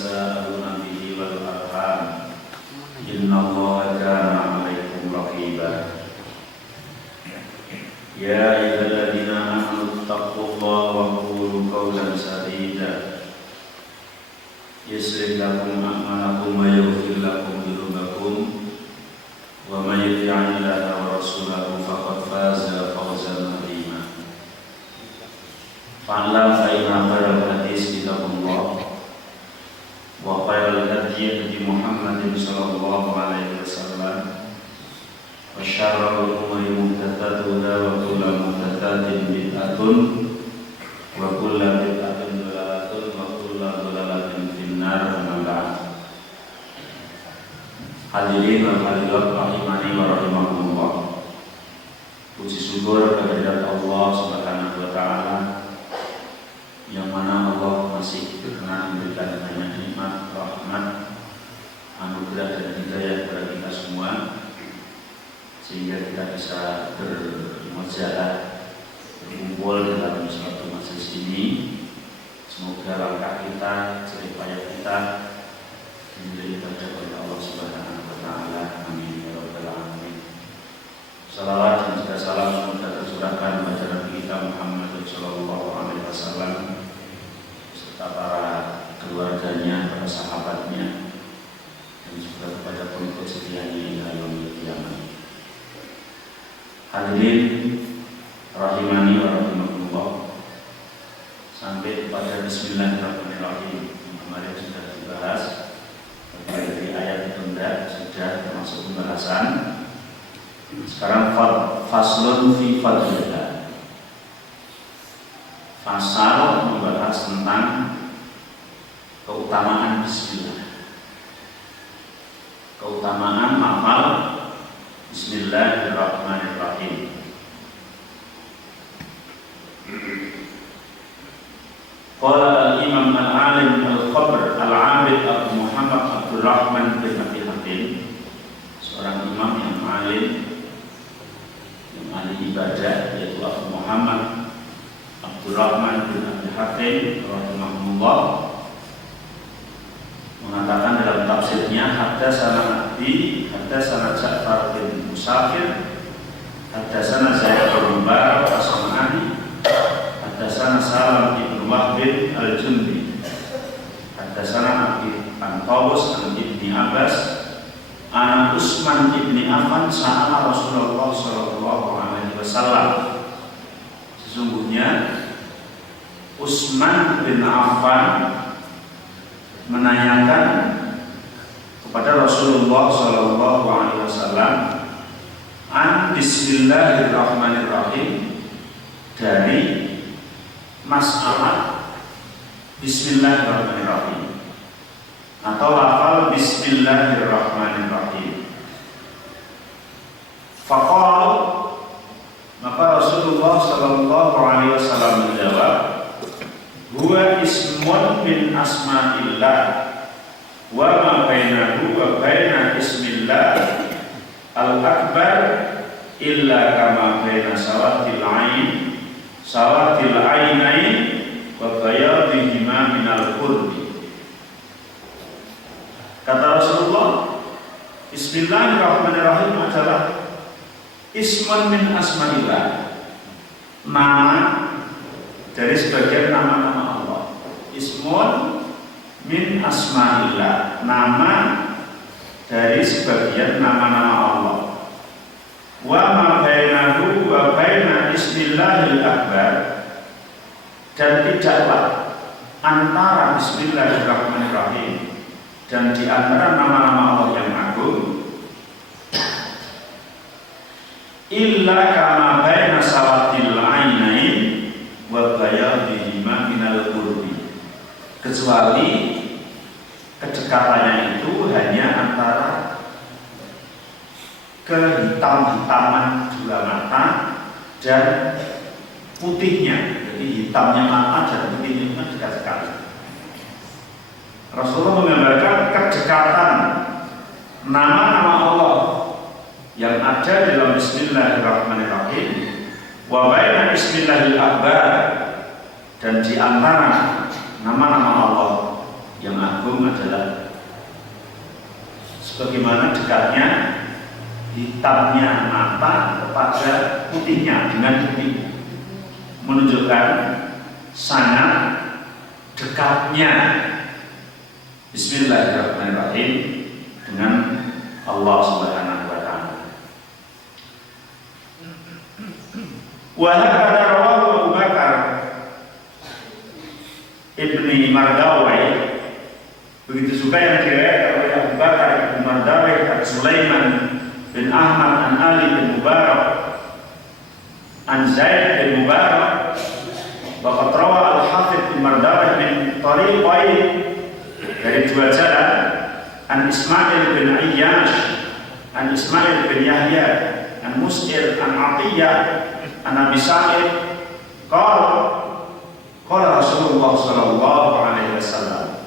tasaaluna bihi wal arham innallaha kana 'alaikum raqiba. Ya ayyuhalladzina amanu taqullaha wa qulu qawlan sadida yuslih lakum a'malakum wa yaghfir lakum dhunubakum wa may yuti'illaha wa rasulahu faqad faza fawzan 'azima. Fa'lam fa inna khairal hadits kitabullah wa khairal hadyi hadi Muhammadin sallallahu alaihi wasallam wa syarrul umuri muhdatsatuha wa kullu muhdatsatin bid'atun wa kullu bid'atin dhalalatun wa kullu dhalalatin finnar. Amma ba'd. Hadirin wal hadirat rahimani wa rahimakumullah. Puji syukur kehadirat Allah Subhanahu wa taala yang mana Allah masih berkenan memberikan banyak nikmat, rahmat, anugerah dan hidayah kepada kita semua, sehingga kita bisa bermujahadah, berkumpul dalam suatu majelis ini. Semoga langkah kita, jerih payah kita diberi ibadah oleh Allah Subhanahu wa taala. Amin ya rabbal alamin. Salawat dan juga salam semoga tercurahkan kepada Nabi kita Muhammad sallallahu alaihi wasallam serta para keluarganya, para sahabatnya, dan juga kepada pengikut setianya hingga yaumil qiyamah. Hadirin rahimani wa rahimakumullah, sampai kepada bismillahirrahmanirrahim. Kemarin sudah dibahas, tapi dari ayat itu sudah termasuk pembahasan. Sekarang faslun fi fadlillah. Fasal membahas tentang keutamaan bismillah. Keutamaan lafal bismillahirrahmanirrahim. Qala al-imam al-alim al-khabr al-abid Abu Muhammad Abdul Rahman bin Abi Hatim, seorang imam yang alim, yang ahli ibadah, yaitu Abu Muhammad Abdul Rahman bin Abi Hatim rahimahullah, mengatakan dalam tafsirnya, haddatsana Nabi, haddatsana Ja'far bin Musafir, haddatsana Zaid bin Mubarak as-Sam'ani, haddatsana Salam bin Wahb al-Jundi, haddatsana Abi Antawus an Ibni Abbas an Utsman bin Affan sa'ala Rasulullah sallallahu alaihi wasallam. Sesungguhnya Utsman bin Affan menanyakan kepada Rasulullah sallallahu alaihi wasallam an bismillahirrahmanirrahim, dari masalah bismillahirrahmanirrahim atau lafal bismillahirrahmanirrahim. Faqal, maka Rasulullah sallallahu alaihi wasallam menjawab, huwa ismun min asma'illah wa ma bainahu wa baina ismillah al-akbar illa kama baina sawatil ainain wa bayadihima minal qurbi. Kata Rasulullah, bismillahirrahmanirrahim adalah ismun min asma'illah, nama dari sebagian nama-nama Allah. Ismun min asma'illah, nama dari sebagian nama-nama Allah. Wa ma bainahu wa baina ismillahil akbar, dan tidaklah antara bismillahirrahmanirrahim dan di antara nama-nama Allah yang agung illa kama baina sawatil ainain wa bayadihima minal qurbi, kecuali kedekatannya itu hanya antara kehitam-hitaman dua mata dan putihnya. Jadi hitamnya mata dan putihnya itu dekat sekali. Rasulullah menggambarkan kedekatan nama-nama Allah yang ada dalam bismillahirrahmanirrahim wa baina bismillahil akbar, dan di antara nama-nama Allah yang agung adalah sebagaimana dekatnya hitamnya mata kepada putihnya dengan putih, menunjukkan sangat dekatnya Bismillahirrahmanirrahim dengan Allah Subhanahu wa taala. Wa hakadha rawahu Abu Bakar Ibni Mardawai, begitu juga yang diriwayatkan oleh Abu Bakar Ibni Mardawai dan Sulaiman bin Ahmad an Ali bin Mubarak an Zaid bin Mubarak. Waqad rawa al-Hafidz bin Mardawai min tariqain, dari dua jalan, an Ismail bin Ayyash an Ismail bin Yahya an Mus'ir an Atiyah an Abi Sa'id qala Rasulullah sallallahu alaihi wasallam,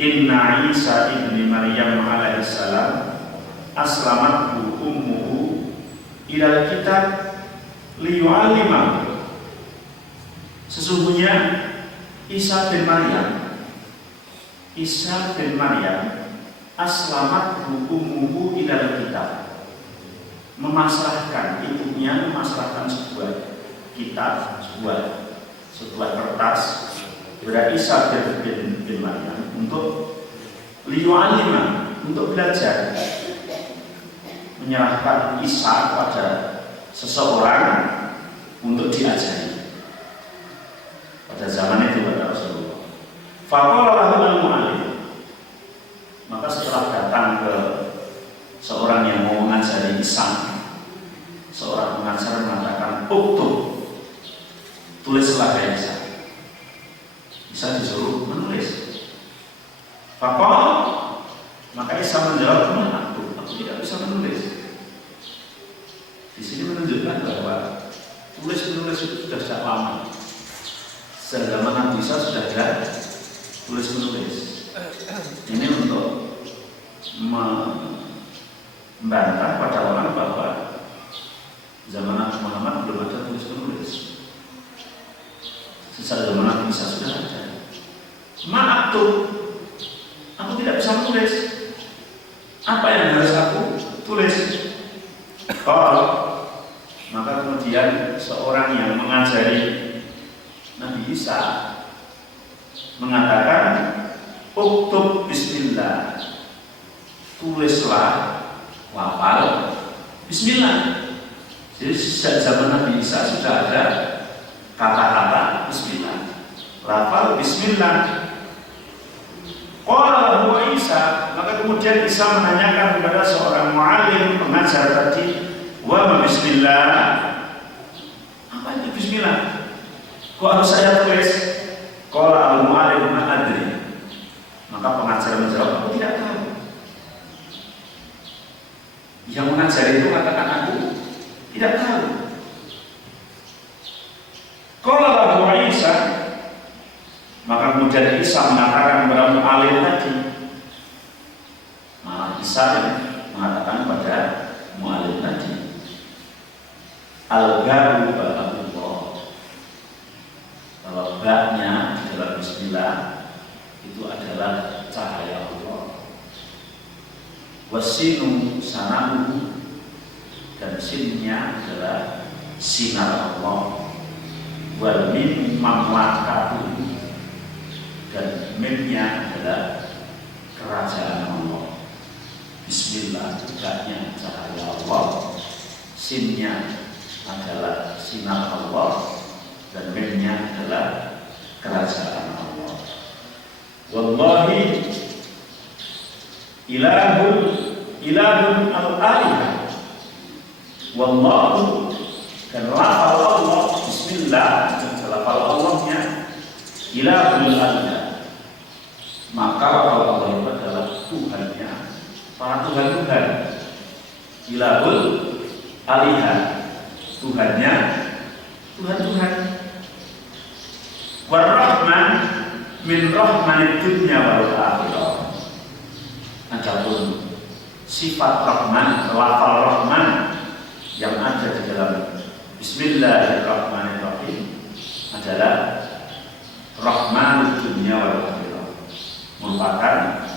inna Isa ibni Maryam alaihi salam aslamathu ummuhu ilal kitab liyu'allimahu. Sesungguhnya Isa bin Maryam aslamathu ummuhu ilal kitab, memasrahkan ibunya, memasrahkan sebuah kitab, sebuah kertas kepada Isa bin Maryam untuk liyu'allimah, untuk belajar, menyerahkan Isa pada seseorang untuk diajari. Pada zaman itu pada Rasulullah. Faqala lahu al-mu'allim, maka setelah datang ke seorang yang mau mengajari Isa, seorang pengajar mengatakan, uktub, tulislah ya Isa. Isa disuruh menulis. Faqala, maka Isa menjawab, aku tidak bisa menulis. Di sini menunjukkan bahwa tulis-menulis itu sudah sejak lama. Sejak zaman Nabi Isa sudah ada tulis-menulis. Ini untuk membantah pada orang bahwa zaman Nabi Muhammad belum ada tulis-menulis. Sejak zaman Nabi Isa sudah ada. Maaf tuh, aku tidak bisa menulis. Apa yang harus aku tulis? Maka kemudian seorang yang mengajari Nabi Isa mengatakan, uktub bismillah, tulislah, lafal bismillah. Jadi sejak zaman Nabi Isa sudah ada kata-kata bismillah, lafal bismillah. Qala lahu Isa, maka kemudian Isa menanyakan kepada seorang mu'allim, pengajar tadi, wa bismillah, apa itu bismillah? Kok harus saya tulis? Qala al-mu'allim ma adri, maka pengajar menjawab, aku tidak tahu. Yang mengajar itu katakan, aku tidak tahu. Qala lahu Isa, maka kemudian Isa mengatakan kepada mu'allim tadi, malah Isa mengatakan kepada mu'allim tadi, al-garu ba'allah, bahwa ba'nya di dalam bismillah itu adalah cahaya Allah, wasinu sanahu, dan sinnya adalah sinar Allah, wal mim mamlakatuhu, dan mimnya adalah kerajaan Allah. Bismillah tegaknya cahaya Allah, sinnya adalah sinar Allah, dan mimnya adalah kerajaan Allah. Wallahi ilahun al-alihah, wallahu, dan lafal Allah bismillah, dan lafal Allahnya ilahul alihah, maka Allah itu adalah Tuhannya para Tuhan-Tuhan. Ilahul alihah, Tuhannya Tuhan-Tuhan. War-Rahman min rahmanid dunya wal akhirah. Adapun sifat Rahman, lafal Rahman yang ada di dalam Bismillahirrahmanirrahim adalah Rahmanid dunya wal akhirah, merupakan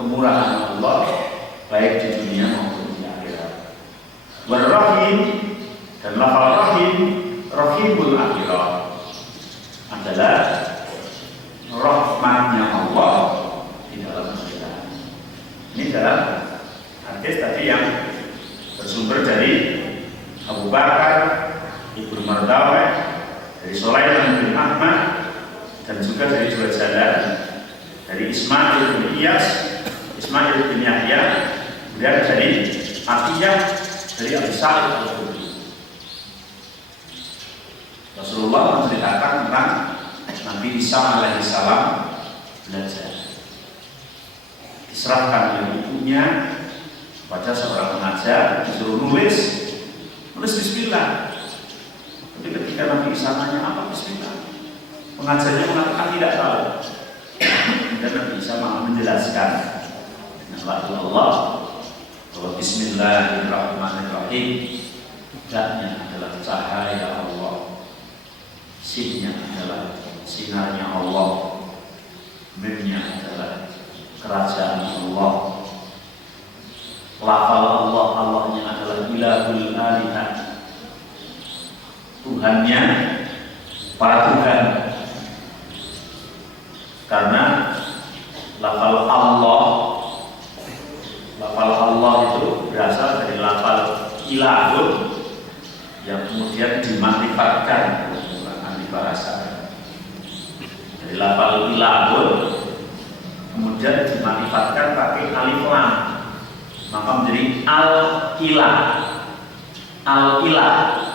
kemurahan Allah baik di dunia maupun di akhirat. Warrahim, dan lafal rahim, rahimul akhirah adalah rahmatnya Allah di dalam akhirat. Ini dalam hadis tadi yang bersumber dari Abu Bakar Ibnu Mardaweh, dari Sulaiman bin Ahmad, dan juga dari dua jalan dari Ismail bin Iyas, Ismail bin Yahya, kemudian dari Atiyah, dari Abu Sa'id Al-Khudri. Rasulullah menceritakan tentang Nabi Isa alaihissalam belajar, diserahkan oleh ibunya kepada seorang pengajar, disuruh nulis bismillah. Tapi ketika Nabi Isa nanya apa bismillah, pengajarnya mengatakan tidak tahu. Dan Nabi Isa menjelaskan dengan wahyu Allah bahwa bismillahirrahmanirrahim, zatnya adalah cahaya Allah, sinnya adalah sinarnya Allah, mimnya adalah kerajaan Allah, lafal Allah, Allahnya adalah ilahul alihah, Tuhannya para Tuhan. Karena lafal Allah itu berasal dari lafal ilahun yang kemudian dimakrifatkan di bahasa. Dari lafal ilahun kemudian dimakrifatkan pakai alif lam, maka menjadi al-ilah. Al-ilah.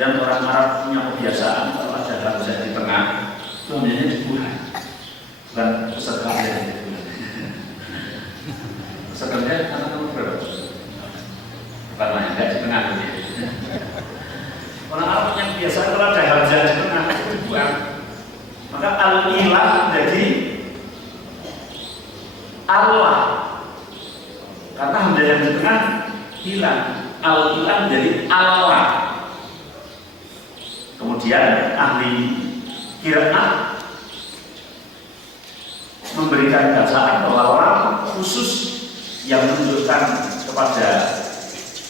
Dan orang Arab punya kebiasaan kalau ada hamzah di tengah itu namanya Tuhan, bukan peserta kerja. Peserta kerja anak nomor berapa? Bukan lah, enggak di tengah gitu. Orang Arab punya kebiasaan kalau ada hamzah di tengah itu buang. Maka al-ilah menjadi Allah, karena hamzah yang di tengah hilang. Al-ilah menjadi Allah. Kemudian ahli qiraat memberikan bacaan bahwa orang khusus yang menunjukkan kepada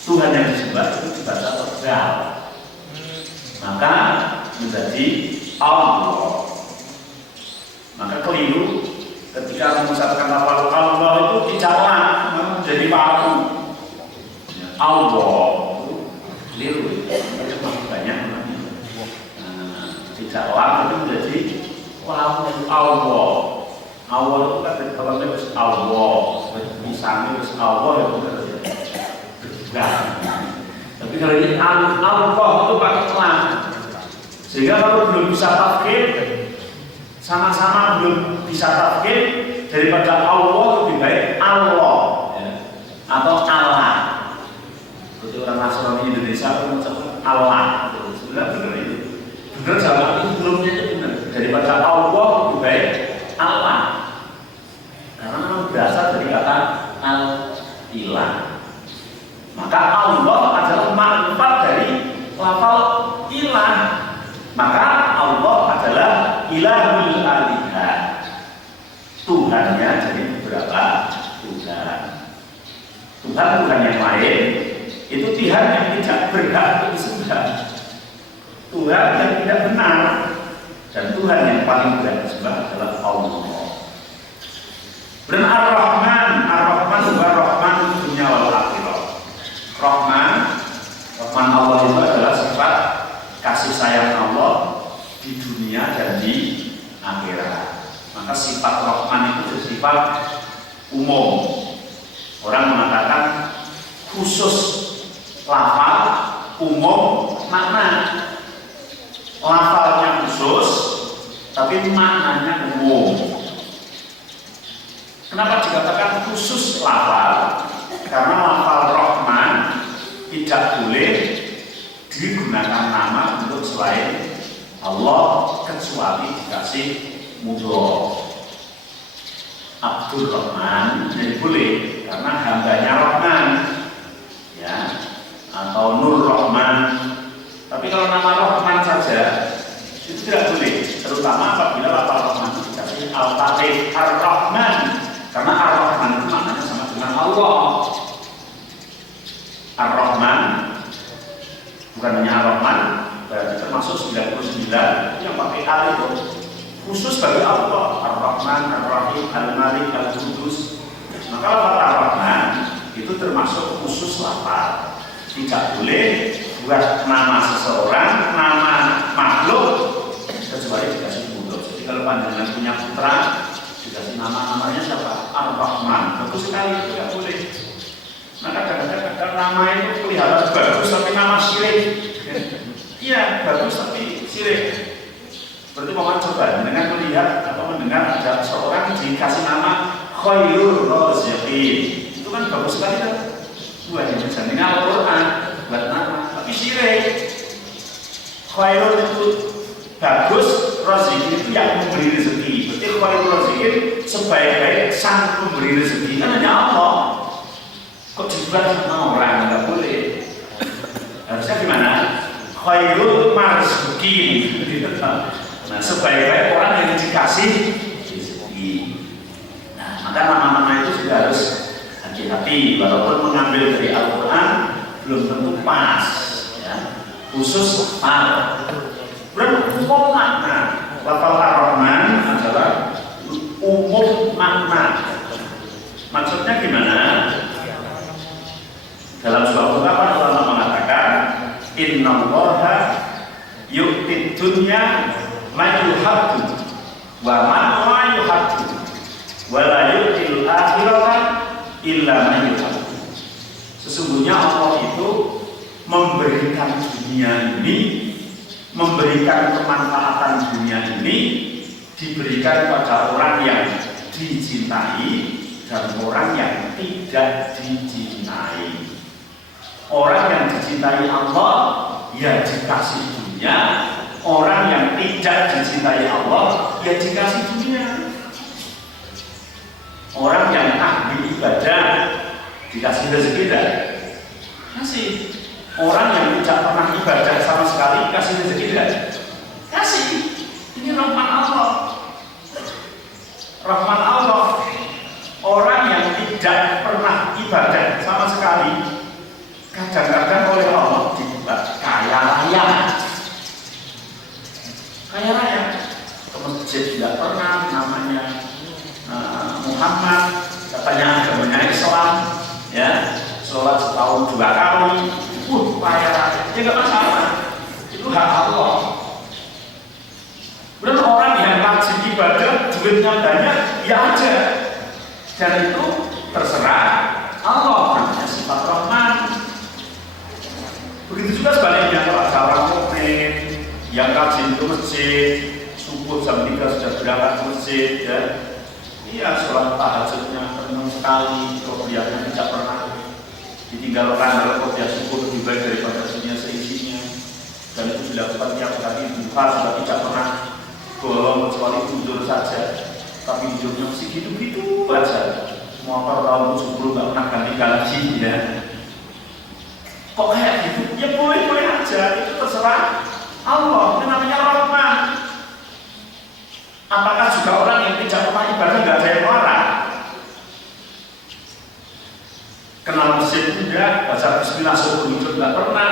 Tuhan yang disembah itu dibaca tegal, maka menjadi Allah. Maka keliru ketika mengucapkan lafal Allah itu dicatat menjadi paku. Allah itu keliru, banyak. Tidak lama itu menjadi Allah. Allah itu kan kalau itu Allah, misalnya itu Allah itu enggak. Tapi kalau ini Allah itu pakai lam, sehingga kalau belum bisa tafsir, sama-sama belum bisa tafsir, daripada Allah lebih baik Allah atau Allah. Jadi orang Nasrani Indonesia mengucapkan Allah, sebenarnya benar itu. Benar jawaban itu belumnya itu benar. Daripada Allah lebih baik Allah, karena memang berasal dari kata al-ilah. Maka Allah adalah manfaat dari lafal ilah. Maka Allah adalah ilahul alihah, Tuhannya jadi beberapa Tuhan. Tuhan yang lain itu Tuhan yang tidak berhak disembah, Tuhan yang tidak benar, dan Tuhan yang paling berhak disembah adalah Allah. Dan Ar-Rahman juga Rahman dunia wal akhirah. Rahman Allah itu adalah sifat kasih sayang Allah di dunia dan di akhirat. Maka sifat Rahman itu bersifat umum. Orang mengatakan khusus lafal, umum makna. Lafalnya khusus, tapi maknanya umum. Kenapa dikatakan khusus lafal? Karena lafal Rahman tidak boleh digunakan nama untuk selain Allah kecuali dikasih mudhof. Abdul Rahman jadi boleh karena hambanya Rahman, ya, atau Nur Rahman. Tapi kalau nama Rahman saja itu tidak boleh, terutama apabila lafal Rahman itu Al-Fatih Ar-Rahman, karena Ar-Rahman itu maknanya sama dengan Allah. Ar-Rahman bukan hanya Ar-Rahman, berarti termasuk 99 yang pakai al itu khusus bagi Allah. Ar-Rahman, Ar-Rahim, Al-Malik, Al-Qudus. Maka lafaz Ar-Rahman itu termasuk khusus lafaz. Tidak boleh buat nama seseorang, nama makhluk kecuali dikasih budak. Jadi kalau panjenengan punya putra dikasih namanya siapa? Ar-Rahman. Bagus sekali, itu tidak boleh. Maka kadang-kadang nama itu kelihatan bagus tapi nama syirik. Iya, bagus tapi syirik. Berarti mau coba dengan melihat atau mendengar ada seorang dikasih nama Khairul Raziqin. Itu kan bagus sekali kan? Buat yang menjadikan Al-Quran buat nama, tapi syirik. Khairul itu bagus, Raziqin itu yang memberi rezeki. Berarti Khairul Raziqin sebaik-baik sang pemberi rezeki kan hanya Allah. Kok dibuat sama orang? Nggak boleh. Harusnya gimana? Khairul Marzuqin. Nah, sebaik-baik orang yang dikasih rezeki. Nah, maka nama-nama itu juga harus hati-hati, walaupun mengambil dari Al-Quran belum tentu pas, ya. Khusus berumum makna. Lafaz Ar-Rahman adalah umum makna. Maksudnya gimana? Dalam sebuah ungkapan ulama mengatakan, Innallaha yu'tid dunya man yuhabbu wa man la yuhabbu wa la yu'til akhirata illa man yuhabbu. Sesungguhnya Allah itu memberikan dunia ini, memberikan kemanfaatan dunia ini diberikan pada orang yang dicintai dan orang yang tidak dicintai. Orang yang dicintai Allah ya dikasih dunia, orang yang tidak dicintai Allah ya dikasih dunia. Orang yang ahli ibadah dikasih rezeki tidak? Kasih. Orang yang tidak pernah ibadah sama sekali kasih rezeki tidak? Kasih. Ini rahmat Allah. Rahmat Allah. Orang yang tidak pernah ibadah sama sekali kadang-kadang oleh Allah dibuat kaya raya. Kaya raya. Ke masjid tidak pernah, namanya Muhammad, katanya agamanya Islam, ya, sholat setahun 2 kali, kaya raya. Ya nggak masalah, itu hak Allah. Kemudian orang yang rajin ibadah, duitnya banyak, ya aja. Dan itu terserah Allah, namanya sifat Rahman. Begitu juga sebaliknya, kalau ada orang mukmin yang rajin ke masjid, subuh jam 3 sudah berangkat ke masjid, ya. Iya, sholat tahajudnya penuh sekali, kopiahnya tidak pernah ditinggalkan. Kalau kopiah subuh lebih baik daripada dunia seisinya, dan itu dilakukan tiap hari duha, sudah tidak pernah bolong kecuali tidur saja. Tapi hidupnya masih gitu-gitu aja. Motor tahun 70 nggak pernah ganti-ganti, ya. Kok kayak gitu? Ya boleh-boleh aja, itu terserah Allah. Itu namanya Rahman. Apakah juga orang yang tidak pernah ibadah nggak ada yang marah? Kenal masjid enggak, baca bismillah seumur hidup nggak pernah,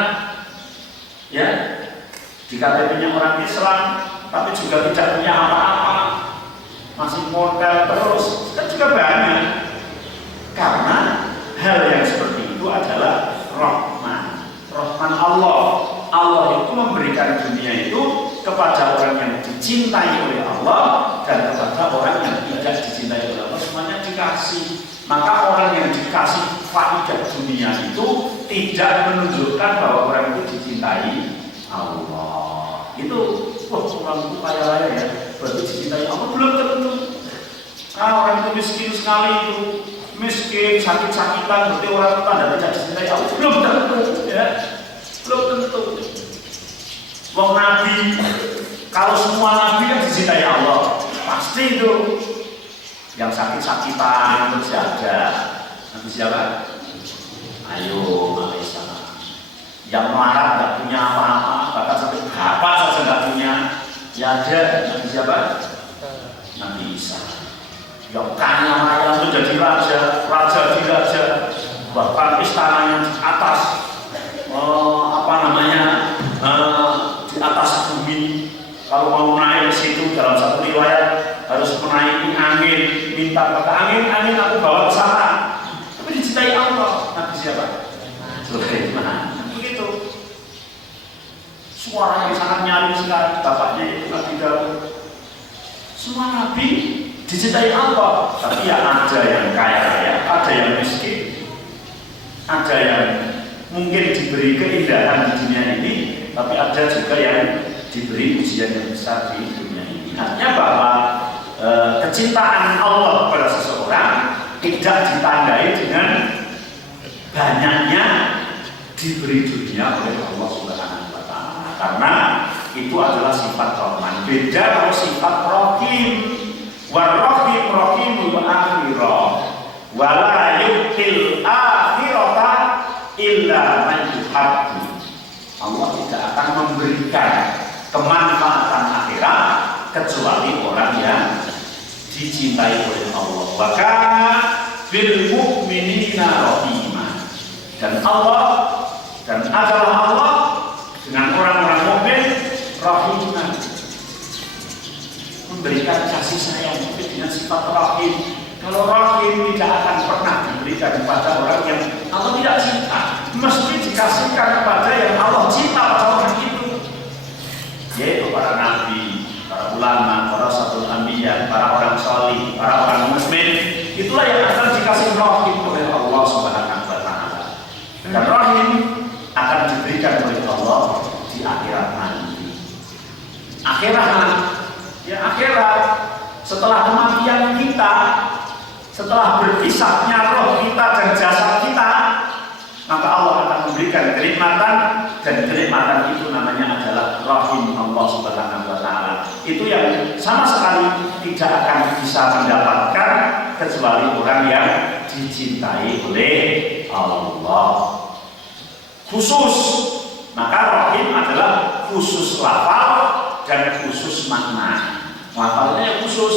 ya. Di KTP-nya orang Islam, tapi juga tidak punya apa-apa, masih modal terus, kan juga banyak. Karena hal yang seperti itu adalah Rahman, Rahman Allah. Allah itu memberikan dunia itu kepada orang yang dicintai oleh Allah dan kepada orang yang tidak dicintai oleh Allah, semuanya dikasih. Maka orang yang dikasih faidah dunia itu tidak menunjukkan bahwa orang itu dicintai Allah. Itu, wah, orang itu kaya raya ya, berarti dicintai Allah? Belum tentu. Orang itu miskin sekali, itu miskin, sakit-sakitan, berarti orang itu tanda tidak dicintai Allah? Belum tentu, ya. Belum tentu. Wong Nabi, kalau semua Nabi yang dicintai Allah, pasti itu. Yang sakit-sakitan terus ada. Nabi siapa? Ayo, alaihissalam. Yang melarat nggak punya apa-apa, bahkan sampai bapak saja nggak punya. Ya ada. Nabi siapa? Nabi Isa. yang kaya raya menjadi raja, raja di raja, bahkan istananya di atas di atas bumi. Kalau mau naik ke situ dalam satu riwayat harus menaiki angin, minta kata angin aku bawa ke sana. Tapi dicintai Allah. Nabi siapa? Sulaiman. Begitu. Suara yang sangat nyaring sekali, bapaknya itu Nabi Daud. Semua nabi dicintai Allah, tapi ya ada yang kaya raya, ada yang miskin, ada yang mungkin diberi keindahan di dunia ini, tapi ada juga yang diberi ujian yang besar di dunia ini. Artinya bahwa kecintaan Allah kepada seseorang tidak ditandai dengan banyaknya diberi dunia oleh Allah Subhanahu wa Ta'ala, karena itu adalah sifat Rahman. Beda kalau sifat Rahim. Warrahim rahimul akhirah wala yukil akhirata illa man yuhabbu. Allah tidak akan memberikan kemanfaatan akhirat kecuali orang yang dicintai oleh Allah. Wa kana bil mu'minina rahima. Dan Allah dan adalah Allah dengan orang-orang mukmin rahimah, memberikan kasih sayang dengan sifat rahim. Kalau rahim tidak akan pernah diberikan kepada orang yang Allah tidak cinta, mesti dikasihkan kepada yang Allah cinta pada orang itu, yaitu para nabi, para ulama, para sahabat anbiya, para orang salih, para orang mukmin. Itulah yang akan dikasih rahim oleh Allah Subhanahu wa Ta'ala. Dan rahim akan diberikan oleh Allah di akhirat nanti. Akhirat setelah kematian kita, setelah berpisahnya roh kita dan jasad kita, maka Allah akan memberikan kenikmatan, dan kenikmatan itu namanya adalah rahim Allah Subhanahu wa Ta'ala. Itu yang sama sekali tidak akan bisa mendapatkan kecuali orang yang dicintai oleh Allah. Khusus, maka rahim adalah khusus lafal dan khusus makna. Lafalnya khusus,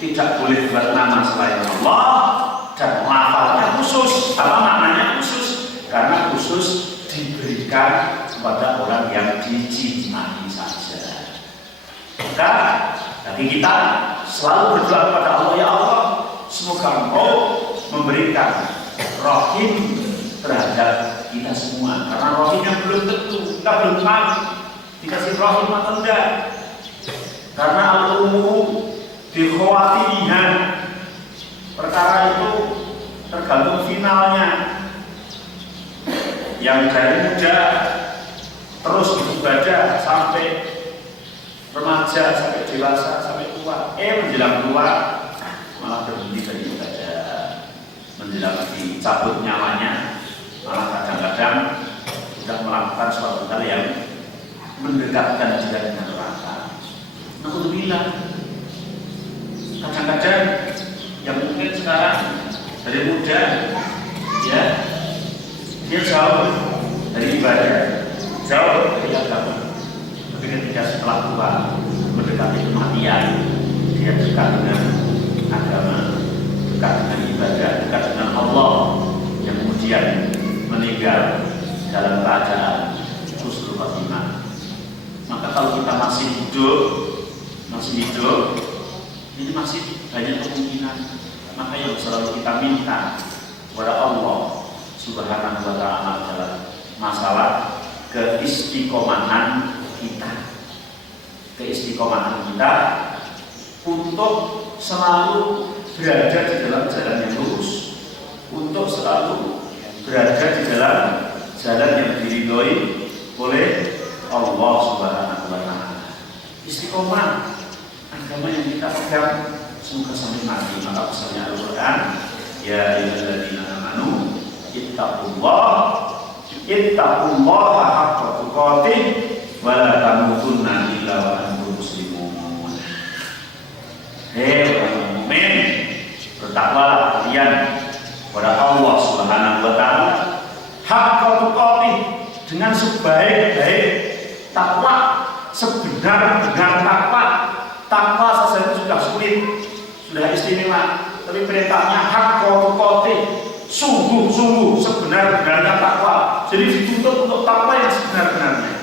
tidak boleh buat nama selain Allah, dan lafalnya khusus, apa maknanya khusus? Karena khusus diberikan kepada orang yang dicintai saja. Maka dari kita selalu berdoa kepada Allah, ya Allah, semoga Engkau memberikan rahim terhadap kita semua. Karena rahimnya belum tentu, kita belum tahu dikasih rahim atau enggak. Karena al-umur dikhawatirihan, perkara itu tergantung finalnya. Yang dari muda terus beribadah sampai remaja, sampai dewasa, sampai tua, menjelang tua malah berhenti dari ibadah, menjelang dicabut nyawanya, malah kadang-kadang sudah melakukan suatu hal yang mendekatkan dia dengan neraka. Alhamdulillah, kadang-kadang yang mungkin sekarang dari muda, ya, dia jauh dari ibadah, jauh dari agama. Tapi ketika setelah tua mendekati kematian, dia dekat dengan agama, dekat dengan ibadah, dekat dengan Allah, yang kemudian meninggal dalam keadaan husnul khotimah. Maka kalau kita masih hidup, ini masih banyak kemungkinan. Maka yang selalu kita minta kepada Allah Subhanahu wa Ta'ala adalah masalah keistiqomahan kita. Keistiqomahan kita untuk selalu berada di dalam jalan yang lurus, untuk selalu berada di dalam jalan yang diridhoi oleh Allah Subhanahu wa Ta'ala. Istiqomah agama yang kita pegang semoga sampai mati. Maka pesannya Al-Quran, ya ayyuhalladzina amanu ittaqullaha haqqa tuqatih wa la tamutunna illa wa antum muslimun. Hei orang mukmin, bertakwalah kalian kepada Allah Subhanahu wa Ta'ala haqqa tuqatih, dengan sebaik-baik takwa, sebenar-benar takwa. Takwa saja sudah sulit, sudah istimewa, tapi perintahnya hak kote, sungguh-sungguh sebenar-benarnya takwa. Jadi dituntut untuk takwa yang sebenar-benarnya.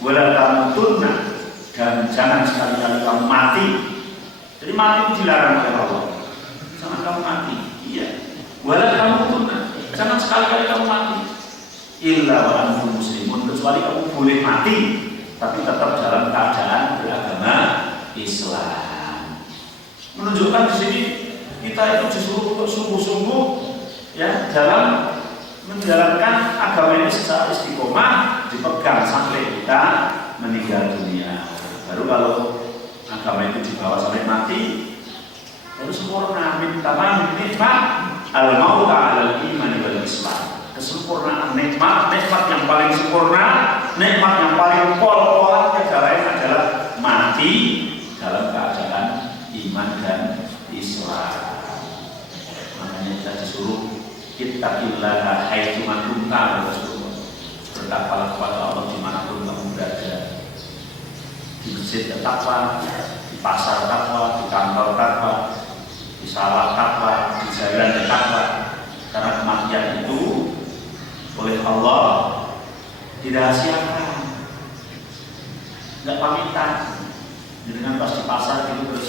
Wala tamutunna, dan jangan sekali-kali kamu mati. Jadi mati itu dilarang oleh Allah. Jangan kamu mati. Iya. Wala tamutunna, jangan sekali-kali kamu mati. Illa wa antum muslimun, kecuali kamu boleh mati, tapi tetap dalam keadaan beragama Islam. Menunjukkan di sini kita itu disuruh untuk sungguh-sungguh ya dalam menjalankan agama ini secara istiqomah, dipegang sampai kita meninggal dunia. Baru kalau agama itu dibawa sampai mati, baru sempurna. Tamam nikmat al-mauta alal iman wal Islam. Kesempurnaan nikmat yang paling sempurna, nikmat yang paling pol-polan adalah mati dalam keadaan iman dan Islam. Makanya kita disuruh ittaqillaha haitsu ma kunta, bertakwalah kepada Allah dimanapun kamu berada. Di masjid takwa, di pasar takwa, di kantor takwa, di sawah takwa, di jalan takwa. Karena kematian itu oleh Allah dirahasiakan, nggak pamitan. Dengan pas di pasar itu terus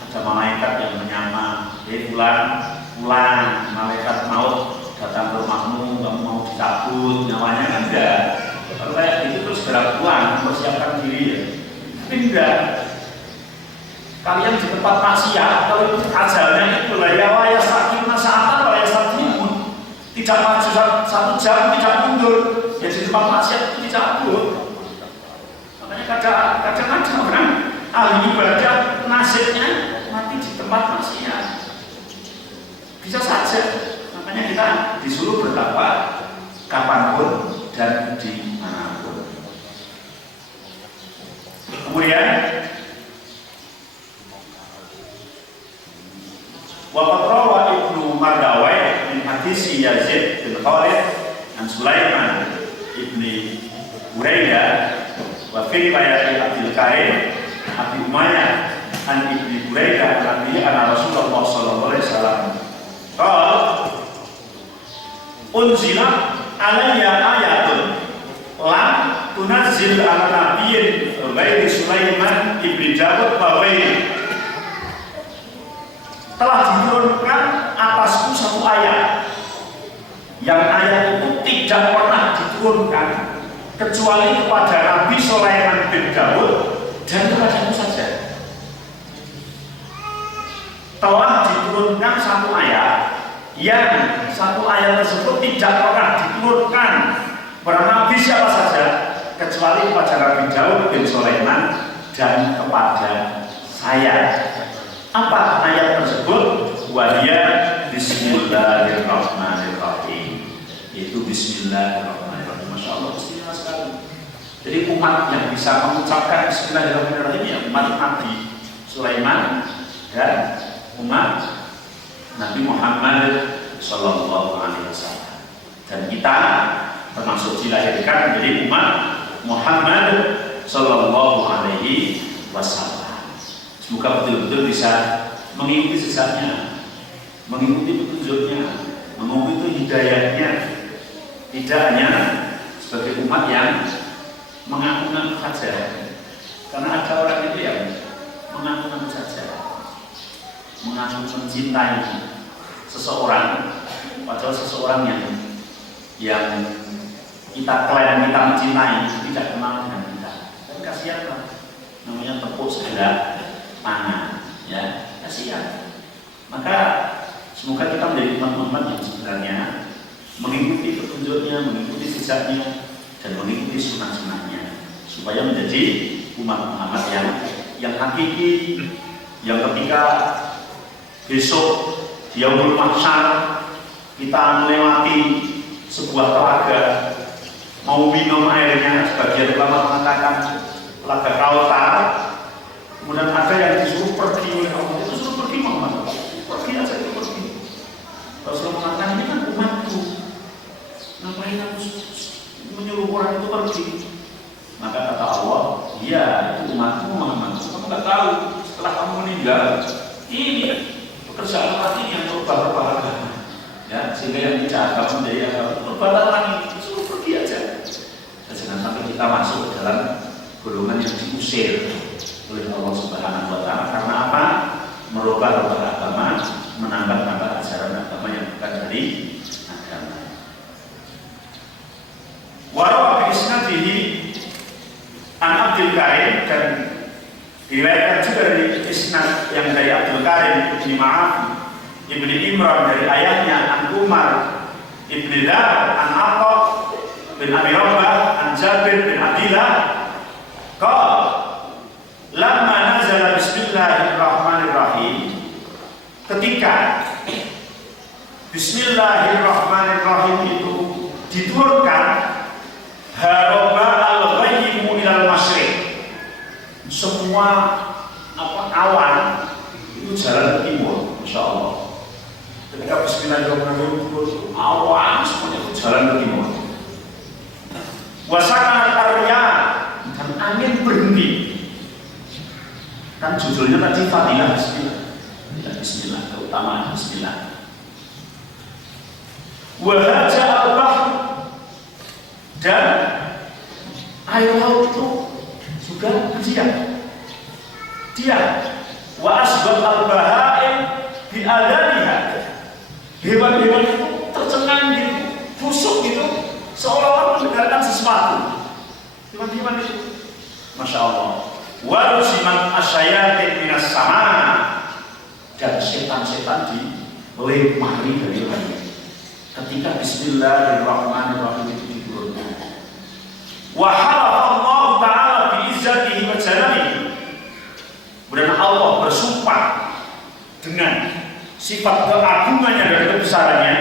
ada malaikat yang menyamar, pulang, malaikat maut datang ke rumahmu, kamu mau dicabut nyawanya kan enggak. Kalau kayak gitu terus gerak pulang, mempersiapkan diri ya. Tapi enggak. Kalian di tempat maksiat, kalau itu ajalnya itu lah ya waya sakit masalah, waya sakit tidak maju 1 jam, tidak mundur. Ya di tempat maksiat itu dicabut. Makanya kadang-kadang orang ahli ibadah nasibnya mati di tempat maksiat. Bisa saja. Makanya kita disuruh bertakwa kapanpun dan dimanapun. Kemudian waqad rawa Ibnu Mardawai min hadis Yazid bin Khalid an Sulaiman ibni Buraidah wa fi riwayat Abdul Karim Abi Umayyah an ibni Buraidah an Rasulullah sallallahu alaihi wasallam qala unzila alayya ayatun lam tunazzil ala nabiyyin ghairi Sulaiman ibni Dawud wa ghairi. Telah diturunkan atasku satu ayat yang ayat itu tidak pernah diturunkan kecuali kepada Nabi Sulaiman bin Dawud dan kepadamu saja. Telah diturunkan satu ayat yang satu ayat tersebut tidak pernah diturunkan kepada Nabi siapa saja kecuali kepada Nabi Dawud bin Sulaiman dan kepada saya. Apa ayat tersebut? Wahya Bismillahirrahmanirrahim. Itu Bismillahirrahmanirrahim. Masya Allah, istimewa sekali. Jadi umat yang bisa mengucapkan Bismillahirrahmanirrahim ya umat Nabi Sulaiman dan umat Nabi Muhammad Sallallahu Alaihi Wasallam. Dan kita termasuk dilahirkan menjadi umat Muhammad Sallallahu Alaihi Wasallam. Semoga betul-betul bisa mengikuti jejaknya, mengikuti petunjuknya, mengikuti hidayahnya. Tidak hanya sebagai umat yang mengaku-ngaku saja, karena ada orang itu yang mengaku-ngaku saja, mengaku mencintai seseorang, padahal seseorang yang kita klaim kita mencintai tidak kenal dengan kita. Dan kasihanlah, namanya tepuk sebelah tangan, ya kasihan. Maka semoga kita menjadi umat-umat yang sebenarnya mengikuti petunjuknya, mengikuti jejaknya, dan mengikuti sunnah-sunnahnya, supaya menjadi umat Muhammad yang hakiki, yang ketika besok di Yaumul Mahsyar kita melewati sebuah telaga, mau minum airnya, sebagian ulama mengatakan telaga Kautsar. Kemudian ada yang disuruh pergi oleh Allah, itu suruh pergi Muhammad, pergi aja itu pergi. Rasulullah mengatakan ini kan umatku, ngapain aku menyuruh orang itu pergi? Maka kata Allah, iya itu umatku Muhammad. Kamu nggak tahu setelah kamu meninggal beda agama menjadi agama perbuatan orang ini, suruh pergi aja. Dan jangan sampai kita masuk ke dalam golongan yang diusir oleh Allah Subhanahu wa Ta'ala. Karena apa? Merubah-rubah agama, menambah-nambah ajaran agama yang bukan dari agama. Warawa bi-isnadihi an Abdul Karim, dan diriwayatkan juga dari isnad yang dari Abdul Karim ibni Ma'af ibni Imran dari ayahnya an Umar ibni Dar an Atta bin Abi Rabbah an Jabir bin Abdillah qala lamma nazala bismillahirrahmanirrahim, ketika bismillahirrahmanirrahim itu diturunkan, haroba al-ghayyimu ilal masyriq, semua awan itu jalan ke timur, insya Allah. Ketika bismillahirrahmanirrahim itu awan semuanya itu jalan ke timur. Wasakanat arya, dan angin berhenti. Kan judulnya tadi Fadilah Bismillah. Bismillah, keutamaan Bismillah. Wahaja al-bahr, dan air laut itu juga diam. Wa asbat al-bahaim bi adaniha, hewan-hewan itu tercengang gitu, busuk gitu, seolah-olah mendengarkan sesuatu. Hewan-hewan itu, masya Allah. Wa rusiman asyayatin minas sama, dan setan-setan dilemari dari langit ketika bismillahirrahmanirrahim itu diturunkan. Wa halafa Allah Ta'ala bi'izzatihi wa jalalihi, kemudian Allah bersumpah dengan sifat keagungannya dan kebesarannya,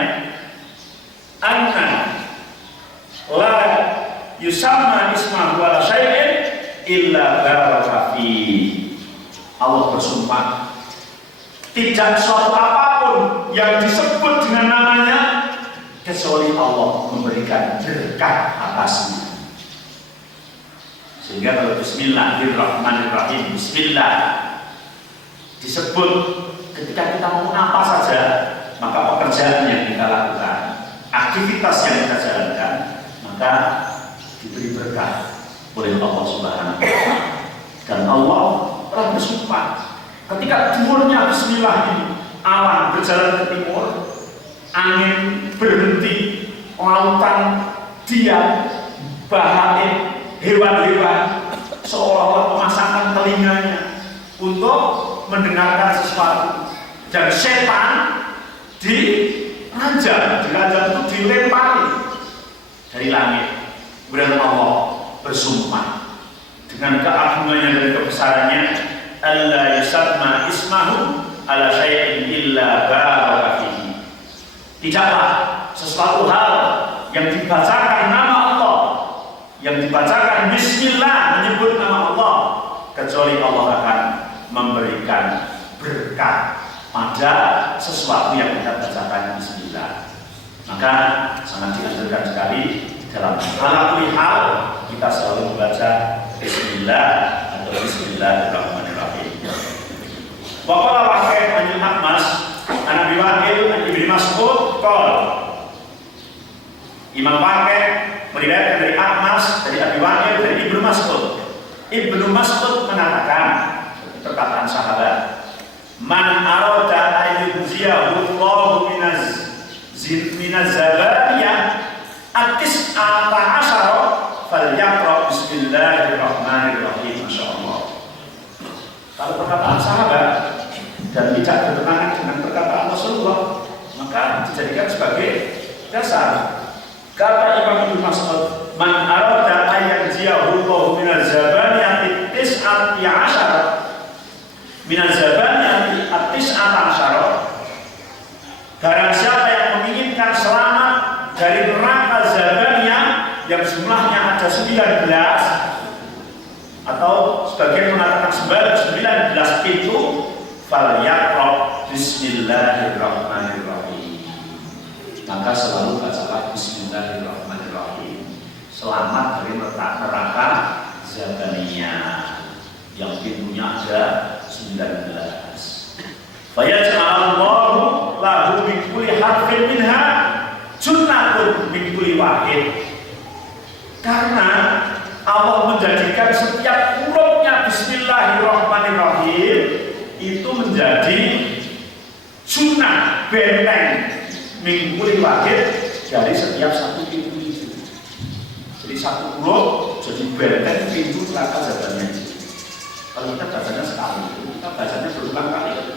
anna la yusamma ismahu ala syai'in illa baraka fihi. Allah bersumpah tidak suatu apapun yang disebut dengan namanya kecuali Allah memberikan berkah atasnya. Sehingga kalau bismillahirrahmanirrahim, bismillah disebut ketika kita mau apa saja, maka pekerjaan yang kita lakukan, aktivitas yang kita jalankan, maka diberi berkah oleh Allah Subhanahu wa Ta'ala. Dan Allah telah bersumpah ketika timurnya bismillah ini, awan berjalan ke timur, angin berhenti, lautan diam, bahagia, hewan-hewan seolah-olah memasangkan telinganya untuk mendengarkan sesuatu, dan setan diranjang itu dilempari dari langit. Kemudian Allah bersumpah dengan keagungannya dan kebesarannya, alla yusamma ismahu ala syai'in illa baraka fihi. Tidaklah sesuatu hal yang dibacakan nama Allah, yang dibacakan bismillah, menyebut nama Allah, kecuali Allah akan memberikan berkah pada sesuatu yang kita bacakan bismillah. Maka sangat dianjurkan sekali dalam hal kita selalu membaca bismillah atau bismillahirrahmanirrahim. Wa qala Waqi' an Ahmas an Abi Waqil an Ibnu Mas'ud qala, Imam Waqi' meriwayatkan dari Ahmas, dari Abi Waqil, dari Ibnu Mas'ud. Ibnu Mas'ud mengatakan, perkataan sahabat, man arada ayyuziyahu Allahu minaz zabariyah at-tis'ata asyara falyaqra bismillahirrahmanirrahim. Masyaallah. Kalau perkataan sahabat dan tidak bertentangan dengan perkataan Rasulullah, maka dijadikan sebagai dasar. Kata Imam Ibnu Mas'ud, man arada ayyuziyahu Allahu minaz zabariyah at-tis'ati asyara minaz zabariyah at-tis'ata asyara, barang siapa yang menginginkan selamat dari neraka Zabaniyah yang jumlahnya ada 19, atau sebagian mengatakan 19 pintu, falyaqra bismillahirrahmanirrahim, maka selalu bacalah bismillahirrahmanirrahim, selamat dari neraka Zabaniyah yang pintunya ada 19. Fayaj'alullahu lahu min kulli harfin minha Junnatun min kulli wahid. Karena Allah menjadikan setiap hurufnya Bismillahirrahmanirrahim itu menjadi junnah, benteng min kulli wahid dari setiap satu pintu itu. Jadi satu huruf jadi benteng pintu neraka jawabannya. Kalau kita bacanya sekali, kita bacanya berulang kali.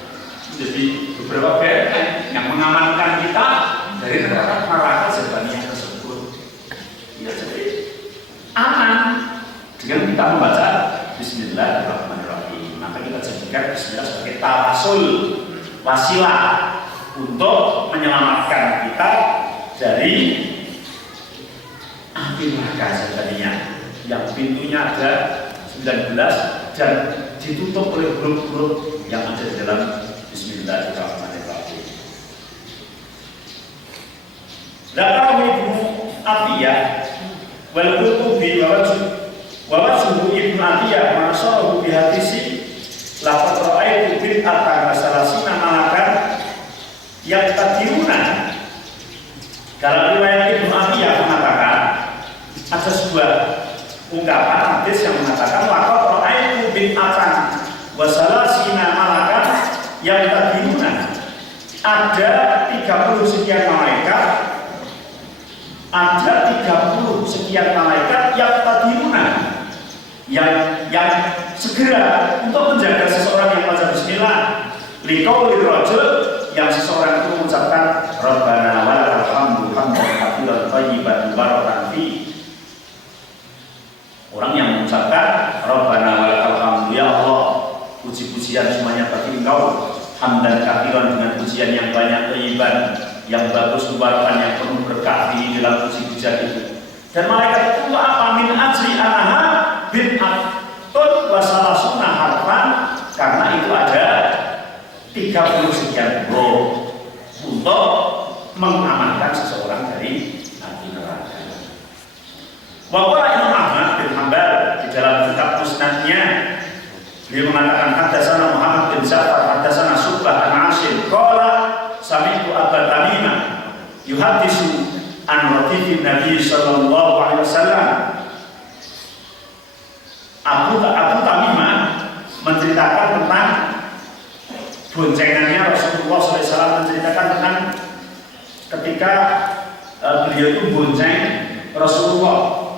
Jadi beberapa benteng yang mengamankan kita dari neraka jawabannya tersebut. Ya, jadi aman dengan kita membaca Bismillahirrahmanirrahim. Maka kita jadikan Bismillah sebagai tawasul, wasilah untuk menyelamatkan kita dari api neraka jawabannya. Yang pintunya ada 19 dan ditutup oleh huruf-huruf yang ada di dalam Bismillahirrahmanirrahim. Zakarahu Ibnu Atiyah wal Qurtubi wa wajhu Ibnu Atiyah masalahu bi hadisi laqad ra'aitu bid'atan salasina malakan yang tadiruna. Dalam riwayat Ibnu Atiyah mengatakan ada sebuah ungkapan hadis yang mengatakan laqad ra'aitu bid'atan wa salasina malakan yang tadiruna. Ada 30 sekian malaikat, ada 30 sekian malaikat yang tadiruna, yang segera untuk menjaga seseorang yang baca Bismillah. Liqauli rajul, yang seseorang itu mengucapkan Rabbana wa lakal hamdu hamdan katsiran thayyiban mubarakan fi. Orang yang mengucapkan Rabbana wa lakal hamdu, ya Allah, puji-pujian semuanya bagi Engkau, hamdan katsiran dengan pujian yang banyak, thayyiban yang bagus, mubarakan yang penuh berkah di dalam puji-pujian itu. Dan malaikat itu apa? Min ajri anaha bid'atun wa salasuna harfan, karena itu ada 30 sekian huruf untuk mengamankan seseorang dari api neraka. Wa qala Imam Ahmad bin Hanbal di dalam kitab musnadnya, beliau mengatakan hadatsana Muhammad bin Ja'far hadatsana Syu'bah an Asim qala sami'tu Abu Tamimah yuhaddisu an rafiqin Nabi sallallahu alaihi wasallam. Abu Tamimah menceritakan tentang boncengannya Rasulullah SAW, menceritakan tentang ketika beliau itu bonceng Rasulullah.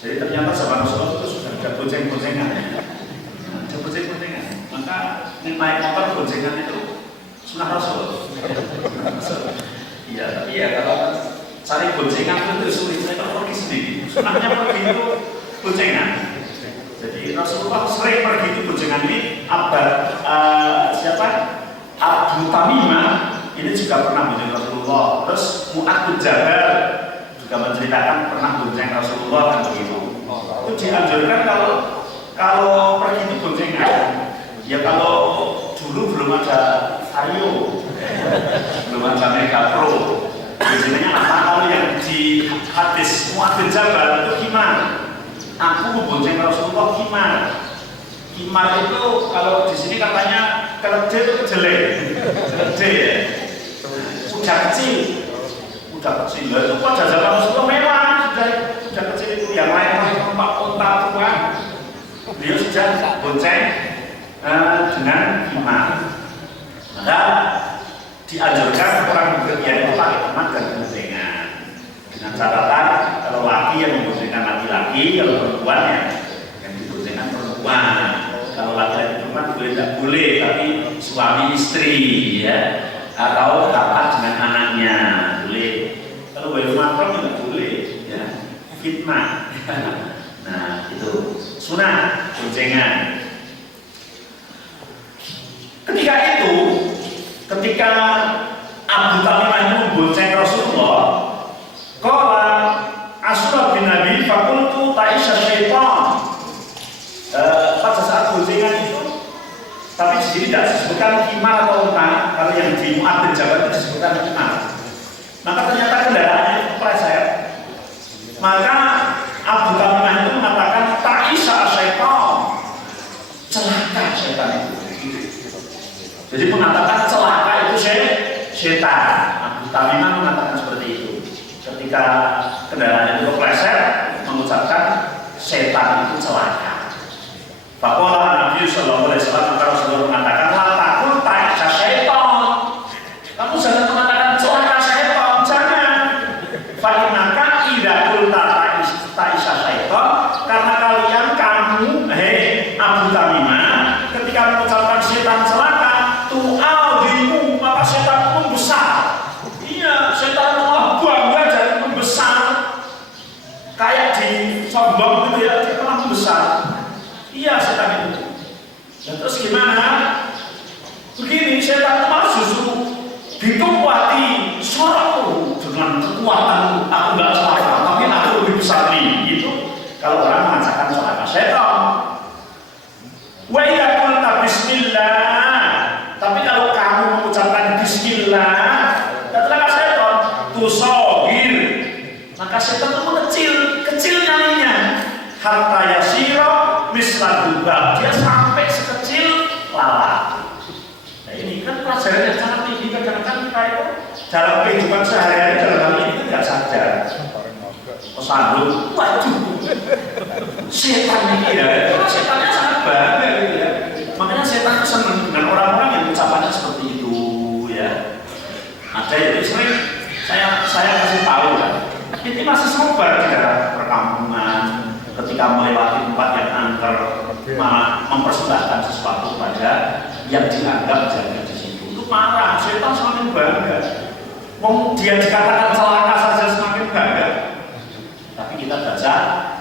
Jadi ternyata zaman Rasulullah itu sudah ada bonceng-boncengan, ada bonceng-boncengan. Maka naik motor boncengan itu sunnah Rasul. Iya, tapi ya kalau cari boncengan itu sulit. Saya kalau pergi sendiri, sunnahnya pergi itu boncengan. Jadi Rasulullah sering pergi itu boncengan. Ini siapa? Abu Tamimah ini juga pernah bonceng Rasulullah. Terus Mu'adz bin Jabal juga menceritakan pernah bonceng Rasulullah dan begitu. Itu dianjurkan kalau pergi itu boncengan. Ya kalau dulu belum ada Vario, belum ada Mega Pro. Biasanya apa? Kalau yang di hadis Mu'adz bin Jabal itu gimana? Aku membonceng Rasulullah gimana? Himar itu kalau di sini katanya keledai itu kedelai, keledai ya, udah kecil. Lalu itu pada zaman Rasulullah memang sudah kecil itu, yang lain tempat unta tua, beliau sudah bonceng dengan himar. Maka dianjurkan orang bepergian itu pakai himar dan boncengan. Dengan catatan kalau laki yang memboncengkan laki-laki, kalau perempuan yang diboncengkan perempuan. Kalau laki-laki perempuan boleh tidak boleh, tapi suami istri ya, atau bapak dengan anaknya boleh. Kalau bayi mahram tidak boleh ya, fitnah. Nah itu sunnah boncengan. Ketika Abu Tamimah itu membonceng Rasulullah, qala Ashraf bin Nabi fakultu ta'isha syaitan. Pada saat boncengan itu, tapi di sini tidak disebutkan himar atau unta. Kalau yang di Mu'adz bin Jabal itu disebutkan himar. Maka ternyata kendaraannya itu pleset. Maka Abu Tamimah itu mengatakan ta'isha syaitan, celaka syaitan itu. Jadi mengatakan celaka itu setan. Abu Tamimah mengatakan seperti itu. ketika kendaraan itu kepleset mengucapkan setan itu celaka. Faqala Nabi sallallahu alaihi wasallam, maka Rasulullah mengatakan, la taqul ta'isa syaitan. Kamu jangan mengatakan celaka syaitan, jangan. Fa innaka idza qulta ta'isa syaitan, karena kamu Abu Tamimah ketika mengucapkan setan celaka, tu'adhimu, maka setan pun besar. Iya, setan malah bangga jadi membesar. Kayak di sombong gitu ya, dia malah membesar. Iya, setan itu. Dan terus gimana? Begini, setan malah justru ditumpati suaraku dengan kekuatan aku nggak salah, tapi aku lebih besar nih. Itu kalau orang mengatakan celaka setan. Wa idza qulta bismillah, tapi kalau kamu mengucapkan bismillah, katakanlah setan tusogir, maka setan itu kecil nyalinya. Hatta yasira misla dubab, dia sampai sekecil lalat. Nah ini kan pelajaran yang sangat tinggi. Kadang-kadang kita itu dalam kehidupan sehari-hari dalam hal ini tidak sadar. Sandung, waduh, setan ini ya, setannya sangat bangga gitu ya. Makanya setan senang dengan orang-orang yang ucapannya seperti itu ya. Ada yang sering saya kasih tahu kan, ini masih sabar di dalam perkampungan ketika melewati tempat yang angker, mempersembahkan sesuatu pada yang dianggap jaga di situ. Itu marah, setan semakin bangga. Dia dikatakan celaka saja semakin bangga. Tapi kita baca